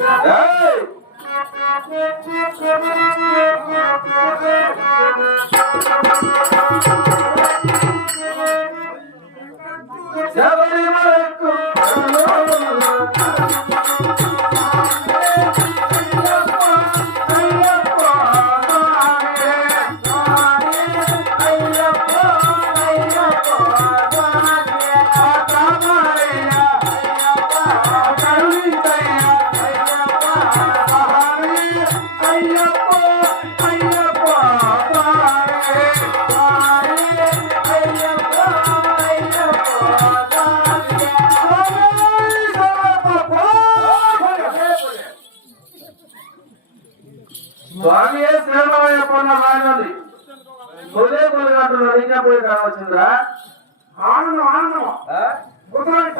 ఏయ్! శబరిమలకు కొలే కొలు అంటున్నాడు ఇంకా పోయి కావాల్సిందిరా ఆనందం ఆనందం? గొంతులాంటి!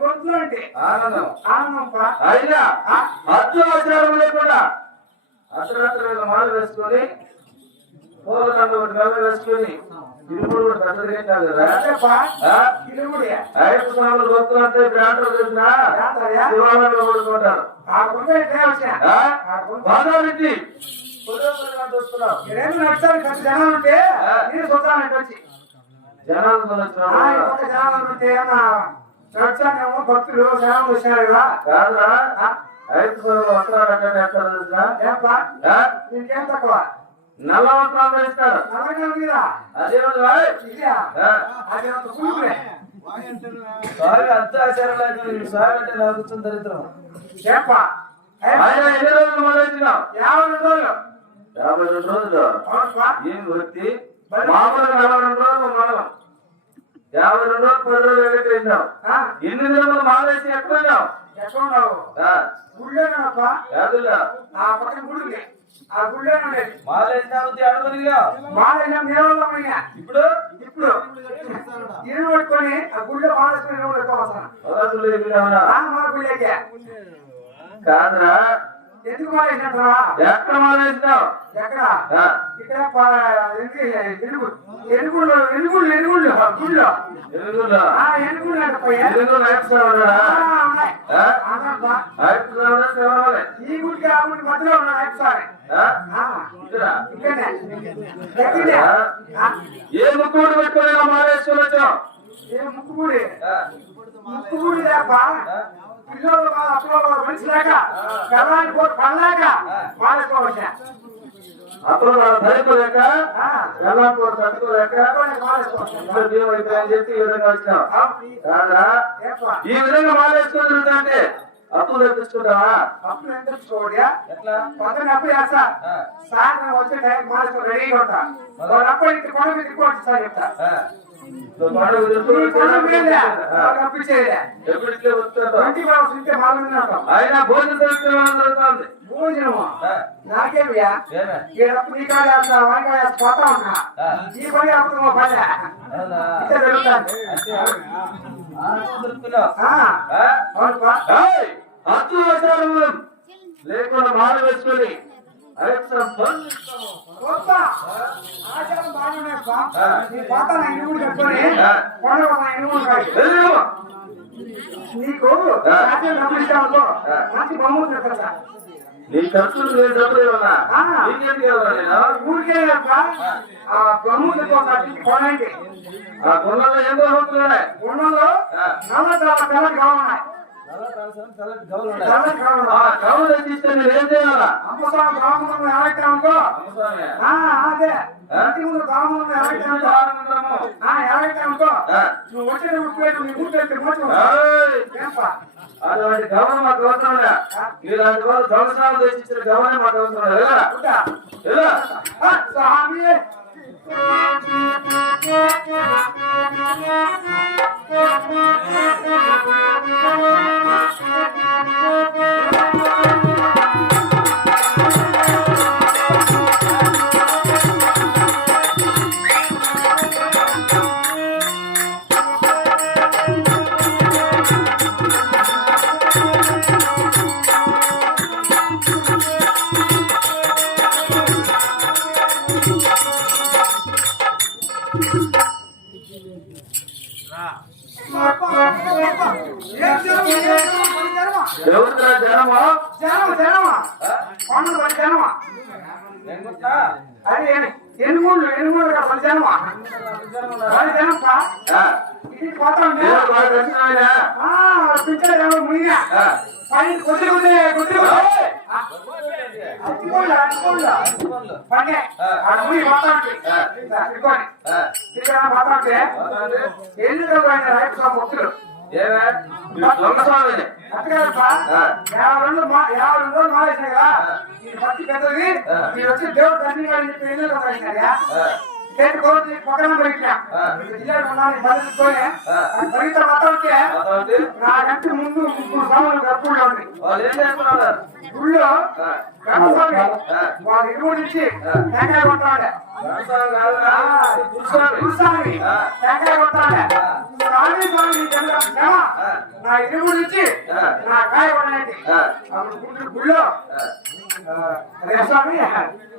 గొంతులాంటి ఆనందం. ఆనందం అయినా అత్యాచారం లేకుండా అర్ధరాత్రి మాలు వేసుకొని పూల దండ ఒకటి మెల్ల వేసుకొని ఇరుముడు కూడా పెద్దదిగా కాదు? కదా? ఇరుముడి అయ్యప్ప స్వాములు భక్తులంతా బ్రాండర్ తెలిసిన ఏంటయ్యా? శివాలయంలో పడుకుంటారు. ఆ గుండె రెండు నడుచాలి ఖర్చు జనాలు ఉంటే. నేను చూద్దానంటే వచ్చి. ఇంకొక జనాలు ఉంటే నడిచానేమో భక్తులు జనాలు వచ్చినారు కదా. కాదురా. అయ్యప్ప స్వాములు వస్త్రాలు అంటే ఎక్కడ? నీకేం తక్కువ? నల్ల వస్త్రాలు ధరిస్తారు. నల్లగా అదే ఉంది ఆ. అది అంత అత్యాచారం లేకుండా స్వామి అంటే నాకు వచ్చిన దరిద్రం ఆయన ఎన్ని రోజులు మొదలెట్టినావు? యాభై రోజులు. యాభై రెండు రోజులు. ఏం వృత్తి? మామూలుగా నలభై రెండు రోజులు మనం యాభై రెండు రోజులు పది రోజులు ఆ, ఎన్ని మాలేసినావు అడుగునిగా మాలైనా మేళమైనా ఇప్పుడు? ఇప్పుడు ఇల్లు పట్టుకొని ఆ గుళ్ళో మాలేసుకుని కాదురా. ఎందుకు మాలేసినట్రా ఎక్కడ మాలేసినావు ఎక్కడ ఇక్కడ ఎనుగుళ్ళు ఎనుగుళ్ళు ఎనుగుళ్ళు ఎనుగుళ్ళు గుళ్ళో. ఆ ఎనుగుళ్ళు అంటే పోయా. ఉన్నాడా? ఆ, ఉన్నాయి. ఈ గుడికి ఆ గుడి మధ్యలో? ఇక్కడనే. దగ్గరనే ఆ, ఏ ముక్కుడు పెట్టుకుని ఇలా మాలేసుకుని వచ్చావు? ఏ ముక్కుపూడి లేపా? ఆ? పిల్లలు అప్పుడు మంచి లేక పిల్లలాంటి పోతే పడలేక మాలేసుకోవచ్చా అప్పుడు వాళ్ళ ధరిపోలేక వెళ్ళకపోతే తట్టుకోలేక మాలేసుకోవచ్చు ఇద్దరు బియ్యం అయిపోయాయని చెప్పి ఈ విధంగా వచ్చినావు? కాదా ఈ విధంగా మాలేసుకుని తిరుగుతుంటే అప్పులు తెప్పించుకుంటావా చూడయా ఎట్లా? పక్కన అప్పుడు వేస్తా ఆ, సాయంత్రం వచ్చే టైం మాలేసుకొని రెడీగా ఉంటా. అప్పుడు ఇంటి కొండ మీద ఇంకోటి సార్ చెప్తా. ఈ ఆయన భోజనం జరుగుతుంది భోజనము? నాకేమియా? ఈడప్పుడు నీ కాడ వేస్తా వాడి కాడ పోతా ఉన్నా. ఈ పని అప్పుడు మా పని! అత్తు వస్త్రాలు లేకుండా మాల వేసుకొని. ఆచారం బాగున్నాయప్పా. నీ పాత నా ఇనుములు కట్టుకొని ఆ. కొండ నా కాదు. వెళ్ళు. నీకు ఆ. రాజ్యం డబ్బులు ఇస్తామనుకో ఆ. మంచి బహుమతి చెప్తా నీ ఖర్చులు నేను నేను ఊరికే ఆ కొనండి ఏం ఆ. నల్ల చాలా కావాలి కవులు తెచ్చిస్తే నేను ఏం చేయాలా? అమ్మసాం గ్రామంలో. ఆ అదే? ఇంటి ముందు గ్రామంలో. నువ్వు వచ్చిన ఉట్టుకోవడం నీ అటువంటి గమనం మాకు అవసరం లే. ఇలాంటి వాళ్ళు సంవత్సరాలు తెచ్చిచ్చిన గమనం మాకు అవసరం లేదు స్వామి. ఎవరు జనమా జనమ? జనమ పండు మన జనమ అది ఎన్ని మూడు ఎన్ని మూడు మన జనమ? మన జనప్ప ఇది పోతా పిచ్చర్ జనం మునిగా. పైన అట్టుకోండి అట్టుకోండి పండే. పోతా ఇక్కడ పోతా ఉంటే. ఎందుకు ఆయన రైతు స్వామి భక్తులు ఏమే? మీరు దొంగ స్వామిని. అట్టుకోదప్పా ఆ. యాభై రెండు మా- యాభై రెండు రోజులు మానేసినా కదా. ఈ భక్తి పెద్దది. మీరు వచ్చి దేవుడు తండ్రి గారిని చెప్పి ఎందుకు పోయినా ఆ. జిల్లాలో ఉన్నాను పల్లెటూరుతోనే ఆ. పోయిన తర్వాత ఉంటే పోతాంది. నాకంటే ముందు ముగ్గురు స్వాములు గర్భంలో ఉంది వాళ్ళు ఇరువు నుంచి. టెంకాయ కొట్టాడు గురుస్వామి. టెంకాయ కొట్టాడు. స్వామి స్వామి. నా ఇరువు నుంచి. నా కాయ గుళ్ళు గుళ్ళో రే స్వామి